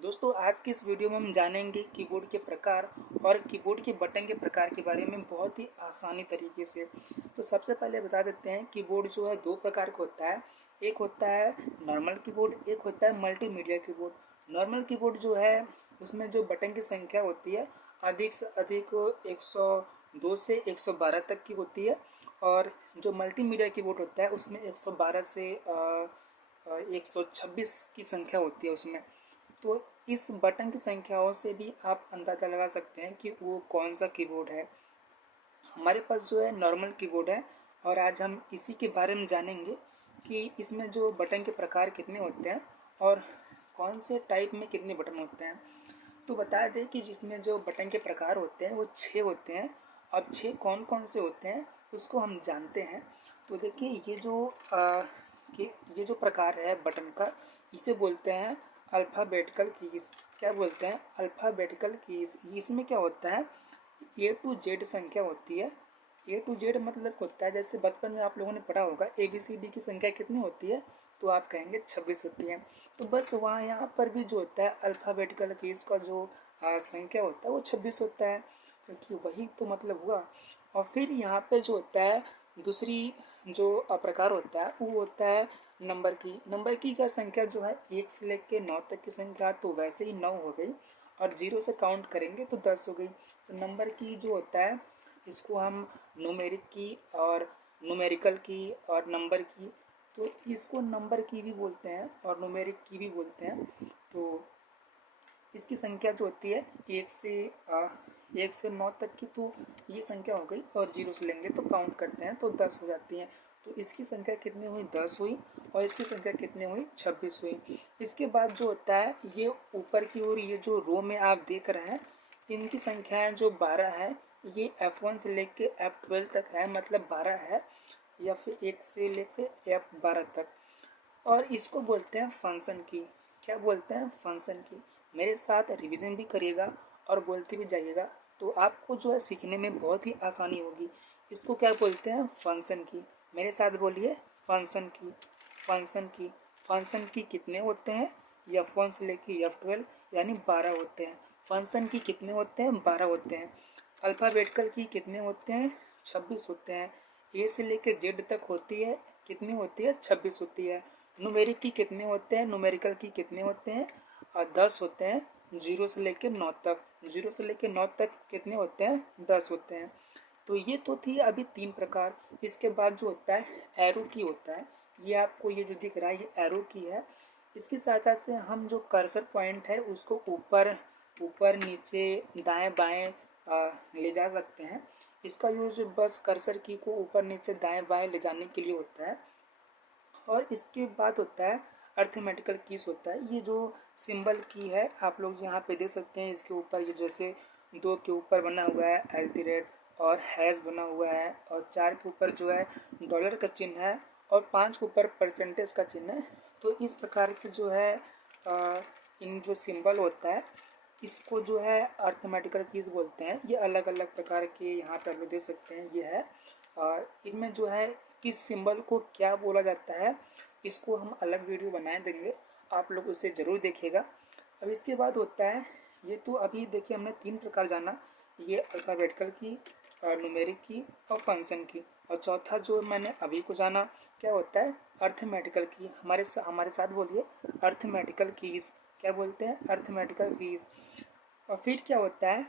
दोस्तों आज की इस वीडियो में हम जानेंगे कीबोर्ड के प्रकार और कीबोर्ड के बटन के प्रकार के बारे में बहुत ही आसानी तरीके से। तो सबसे पहले बता देते हैं कीबोर्ड जो है दो प्रकार का होता है। एक होता है नॉर्मल कीबोर्ड, एक होता है मल्टीमीडिया कीबोर्ड। नॉर्मल कीबोर्ड जो है उसमें जो बटन की संख्या होती है अधिक से अधिक 102 से 112 तक की होती है। और जो मल्टीमीडिया कीबोर्ड होता है उसमें 112 से 126 की संख्या होती है उसमें। तो इस बटन की संख्याओं से भी आप अंदाज़ा लगा सकते हैं कि वो कौन सा कीबोर्ड है। हमारे पास जो है नॉर्मल कीबोर्ड है और आज हम इसी के बारे में जानेंगे कि इसमें जो बटन के प्रकार कितने होते हैं और कौन से टाइप में कितने बटन होते हैं। तो बता दें कि जिसमें जो बटन के प्रकार होते हैं वो 6 होते हैं। अब 6 कौन कौन से होते हैं उसको हम जानते हैं। तो देखिए ये जो प्रकार है बटन का इसे बोलते हैं अल्फ़ाबेटिकल कीज़। क्या बोलते हैं? Alphabetical keys. इसमें क्या होता है ए टू जेड संख्या होती है। ए टू जेड मतलब होता है जैसे बचपन में आप लोगों ने पढ़ा होगा ए बी सी डी की संख्या कितनी होती है, तो आप कहेंगे 26 होती है। तो बस वहाँ यहाँ पर भी जो होता है अल्फ़ाबेटिकल कीज़ का जो संख्या होता है वो 26 होता है, क्योंकि वही तो मतलब हुआ। और फिर यहाँ पे जो होता है दूसरी जो प्रकार होता है वो होता है नंबर की का संख्या जो है 1 से लेकर 9 तक की संख्या, तो वैसे ही 9 हो गई और 0 से काउंट करेंगे तो 10 हो गई। तो नंबर की जो होता है इसको हम न्यूमेरिक की और न्यूमेरिकल की और नंबर की, तो इसको नंबर की भी बोलते हैं और न्यूमेरिक की भी बोलते हैं। तो इसकी संख्या जो होती है एक से 9 तक की, तो ये संख्या हो गई और 0 से लेंगे तो काउंट करते हैं तो 10 हो जाती है। तो इसकी संख्या कितनी हुई? 10 हुई। और इसकी संख्या कितनी हुई? 26 हुई। इसके बाद जो होता है ये ऊपर की ओर ये जो रो में आप देख रहे हैं इनकी संख्याएं जो 12 है, ये F1 से लेके F12 तक है, मतलब 12 है, या फिर 1 से लेके F12 तक। और इसको बोलते हैं फंक्शन की। क्या बोलते हैं? फंक्शन की। मेरे साथ रिवीजन भी करिएगा और बोलते भी जाइएगा तो आपको जो है सीखने में बहुत ही आसानी होगी। इसको क्या बोलते हैं? फंक्शन की। मेरे साथ बोलिए, फंक्शन की। फंक्शन की। फंक्शन की कितने होते हैं? F1 से लेके F12 यानी 12 होते हैं। फंक्शन की कितने होते हैं? 12 होते हैं। अल्फ़ाबेटिकल की कितने होते हैं? 26 होते हैं। ए से लेकर जेड तक होती है, कितनी होती है? 26 होती है। न्यूमेरिक की कितने होते हैं? न्यूमेरिकल की कितने होते हैं? 10 होते हैं। 0 से लेकर 9 तक। 0 से लेकर 9 तक कितने होते हैं? 10 होते हैं। तो ये तो थी अभी 3 प्रकार। इसके बाद जो होता है एरो की होता है। ये आपको ये जो दिख रहा है ये एरो की है। इसकी सहायता से हम जो कर्सर पॉइंट है उसको ऊपर ऊपर नीचे दाएं बाएं ले जा सकते हैं। इसका यूज़ बस कर्सर की को ऊपर नीचे दाएं बाएं ले जाने के लिए होता है। और इसके बाद होता है अर्थमेटिकल कीज होता है। ये जो सिंबल की है आप लोग यहाँ पे देख सकते हैं, इसके ऊपर ये जैसे 2 के ऊपर बना हुआ है @ और हैज़ बना हुआ है, और 4 के ऊपर जो है डॉलर का चिन्ह है, और 5 के ऊपर परसेंटेज का चिन्ह है। तो इस प्रकार से जो है इन जो सिंबल होता है इसको जो है अर्थमेटिकल कीज बोलते हैं। ये अलग अलग प्रकार के यहाँ पर लोग देख सकते हैं ये है। इनमें जो है किस सिंबल को क्या बोला जाता है इसको हम अलग वीडियो बनाए देंगे, आप लोग उसे ज़रूर देखिएगा। अब इसके बाद होता है ये तो अभी देखिए हमने 3 प्रकार जाना, ये अल्फ़ाबेटिकल की और न्यूमेरिक की और फंक्शन की। और चौथा जो मैंने अभी को जाना क्या होता है? अर्थमेटिकल की। हमारे साथ बोलिए, अर्थमेटिकल कीज़। क्या बोलते हैं? Arithmetical keys. और फिर क्या होता है?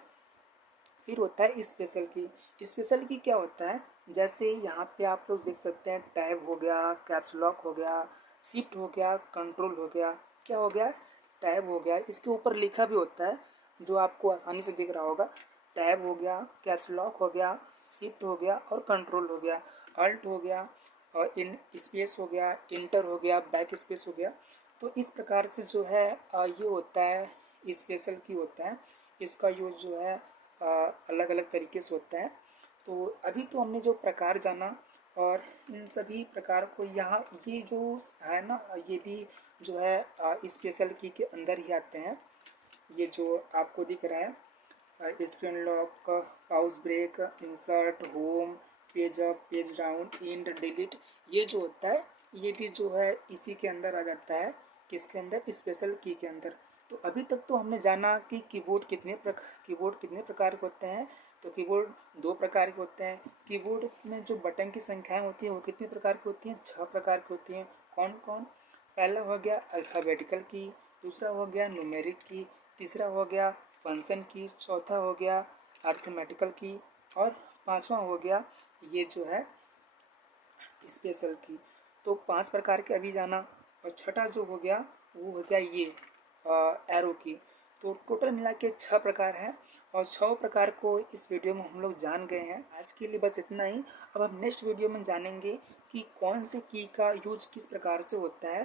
फिर होता है स्पेशल की। स्पेशल की क्या होता है? जैसे यहाँ पे आप लोग देख सकते हैं टैब हो गया, कैप्स लॉक हो गया, शिफ्ट हो गया, कंट्रोल हो गया। क्या हो गया? टैब हो गया। इसके ऊपर लिखा भी होता है जो आपको आसानी से दिख रहा होगा। टैब हो गया, कैप्स लॉक हो गया, शिफ्ट हो गया और कंट्रोल हो गया, अल्ट हो गया और इन स्पेस हो गया, इंटर हो गया, बैक स्पेस हो गया। तो इस प्रकार से जो है ये होता है स्पेशल की होता है। इसका यूज़ जो है अलग अलग तरीके से होता है। तो अभी तो हमने जो प्रकार जाना और इन सभी प्रकार को यहाँ ये जो है ना ये भी जो है स्पेशल की के अंदर ही आते हैं। ये जो आपको दिख रहा है screen lock, pause break, insert, home, page up, page down, end, delete, ये जो होता है ये भी जो है इसी के अंदर आ जाता है। किसके अंदर, स्पेशल की के अंदर। तो अभी तक तो हमने जाना कि कीबोर्ड कितने प्रकार के होते हैं। तो कीबोर्ड 2 प्रकार के होते हैं। कीबोर्ड में जो बटन की संख्याएँ होती हैं वो कितने प्रकार की होती हैं, 6 प्रकार की होती हैं। कौन-कौन? पहला हो गया अल्फ़ाबेटिकल की, दूसरा हो गया न्यूमेरिक की, तीसरा हो गया फंक्शन की, चौथा हो गया अरिथमेटिकल की और पाँचवां हो गया ये जो है स्पेशल की। तो 5 प्रकार के अभी जाना और छठा जो हो गया वो हो गया ये एरो की। तो टोटल मिला के 6 प्रकार हैं और 6 प्रकार को इस वीडियो में हम लोग जान गए हैं। आज के लिए बस इतना ही। अब हम नेक्स्ट वीडियो में जानेंगे कि कौन सी की का यूज किस प्रकार से होता है।